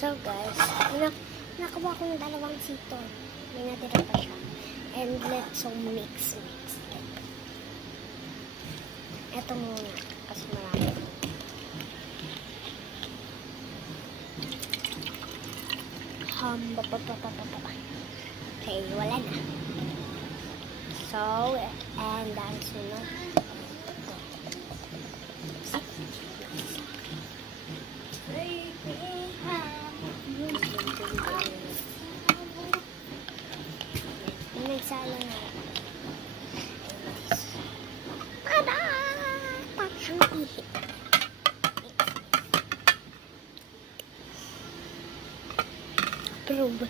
So guys, nakakuha ko ng dalawang sito. May natira pa siya. And let's mix. Ito muna. Kasi marami. Okay, wala na. So, and ang sunod. Nagsala na. Tada! Parang ihip. Probe.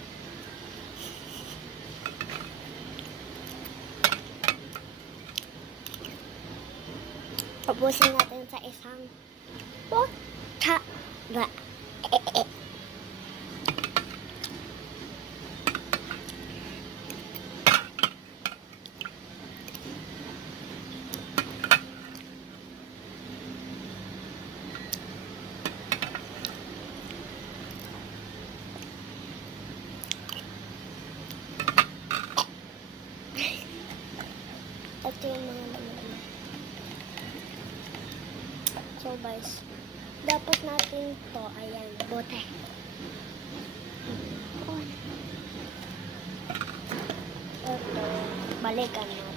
Tapusin natin sa isang potaga. Ito yung mga laman. So guys, dapat natin to, ayan, bote. Ito, balikan natin.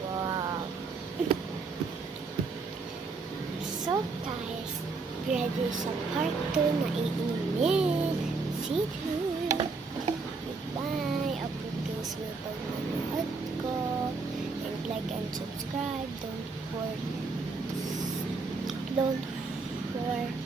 Wow. So guys, ready sa part 2 na iinit. See you. Goodbye. Upload kayo sa mga pagmanood ko. And like and subscribe. Don't forget